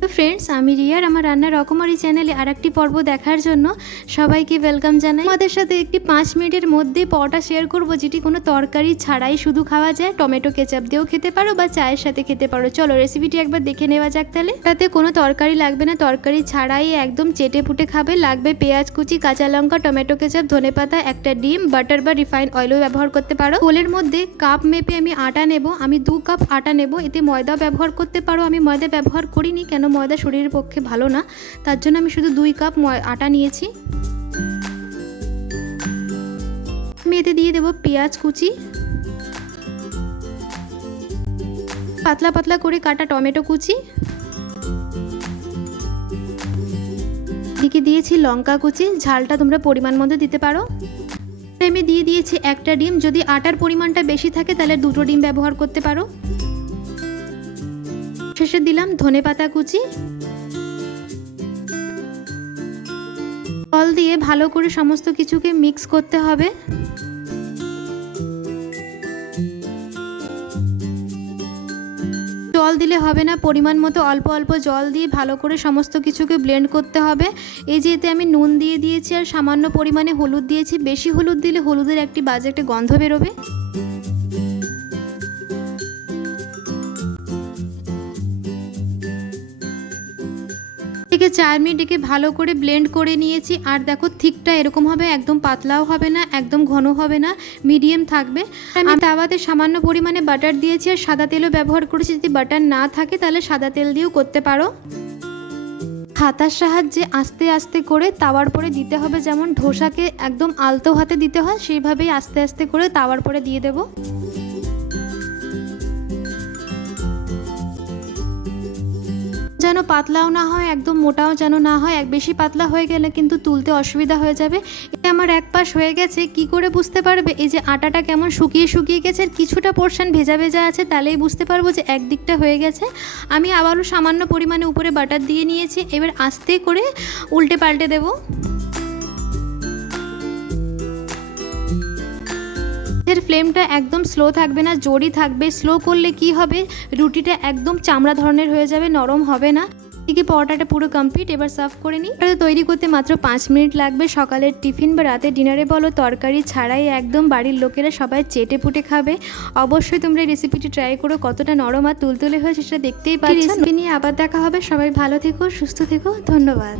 তো ফ্রেন্ডস, আমি রিয়ার আমার রান্নার রকমারি চ্যানেলে আরেকটি পর্ব দেখার জন্য সবাইকে ওয়েলকাম জানাই। আমাদের সাথে একটি 5 মিনিটের মধ্যে পরোটা শেয়ার করব, যেটি কোনো তরকারি ছাড়াই শুধু খাওয়া যায়। টমেটো কেচাপ দিয়েও খেতে পারো বা চায়ের সাথে খেতে পারো। চলো রেসিপিটি একবার দেখে নেওয়া যাক। তাহলে তাতে কোনো তরকারি লাগবে না, তরকারি ছাড়াই একদম চেটে পুটে খাবে। লাগবে পেঁয়াজ কুচি, কাঁচা লঙ্কা, টমেটো কেচাপ, ধনেপাতা, একটা ডিম, বাটার বা রিফাইন অয়েলও ব্যবহার করতে পারো। কোলের মধ্যে কাপ মেপে আমি আটা নেব। আমি 2 কাপ আটা নেব। এতে ময়দা ব্যবহার করতে পারো, আমি ময়দা ব্যবহার করিনি, কেন ময়দা শরীরের পক্ষে ভালো না। তার জন্য আমি শুধু 2 কাপ আটা নিয়েছি। আমি এতে দিয়ে দেবো পেঁয়াজ কুচি, পাতলা পাতলা করে কাটা টমেটো কুচি, এদিকে দিয়েছি লঙ্কা কুচি, ঝালটা তোমরা পরিমাণ মতো দিতে পারো। আমি দিয়ে দিয়েছি একটা ডিম। যদি আটার পরিমাণটা বেশি থাকে তাহলে 2টো ডিম ব্যবহার করতে পারো। শেষে দিলাম ধনেপাতা কুচি। জল দিয়ে ভালো করে সমস্ত কিছুকে মিক্স করতে হবে। জল দিলে হবে না, পরিমাণ মতো অল্প অল্প জল দিয়ে ভালো করে সমস্ত কিছুকে ব্লেন্ড করতে হবে। এই যে এতে আমি নুন দিয়ে দিয়েছি আর সামান্য পরিমাণে হলুদ দিয়েছি। বেশি হলুদ দিলে হলুদের একটি বাজে একটা গন্ধ বেরোবে। থেকে 4 মিনিট একে ভালো করে ব্লেন্ড করে নিয়েছি। আর দেখো থিকটা এরকম হবে, একদম পাতলাও হবে না, একদম ঘন হবে না, মিডিয়াম থাকবে। আমি তাওয়াতে সামান্য পরিমাণে বাটার দিয়েছি আর সাদা তেলও ব্যবহার করেছি। যদি বাটার না থাকে তাহলে সাদা তেল দিয়েও করতে পারো। হাতার সাহায্যে আস্তে আস্তে করে তাওয়ার পরে দিতে হবে, যেমন ধোসাকে একদম আলতো হাতে দিতে হয় সেইভাবেই আস্তে আস্তে করে তাওয়ার পরে দিয়ে দেবো। যেন পাতলাও না হয়, একদম মোটাও যেন না হয়। বেশি পাতলা হয়ে গেলে কিন্তু তুলতে অসুবিধা হয়ে যাবে। এটা আমার এক পাশ হয়ে গেছে। কি করে বুঝতে পারবে? এই যে আটাটা কেমন শুকিয়ে শুকিয়ে গেছে, কিছুটা পোর্শন ভেজা ভেজা আছে, তাহলেই বুঝতে পারবো যে একদিকটা হয়ে গেছে। আমি আবারও সামান্য পরিমাণে উপরে বাটার দিয়ে নিয়েছি। এবার আস্তে করে উল্টে পাল্টে দেবো। এর ফ্লেমটা একদম স্লো থাকবে না, জোরই থাকবে। স্লো করলে কি হবে, রুটিটা একদম চামড়া ধরনের হয়ে যাবে, নরম হবে না। এদিকে পরোটাটা পুরো কমপ্লিট। এবার সার্ভ করে নিই। এটা তৈরি করতে মাত্র 5 মিনিট লাগবে। সকালের টিফিন বা রাতে ডিনারে বলো, তরকারি ছাড়াই একদম বাড়ির লোকেরা সবাই চেটে পুটে খাবে। অবশ্যই তোমরা এই রেসিপিটি ট্রাই করো। কতটা নরম আর তুলতুলে হয়েছে সেটা দেখতেই পাচ্ছ। রেসিপি নিয়ে আবার দেখা হবে। সবাই ভালো থেকো, সুস্থ থেকো। ধন্যবাদ।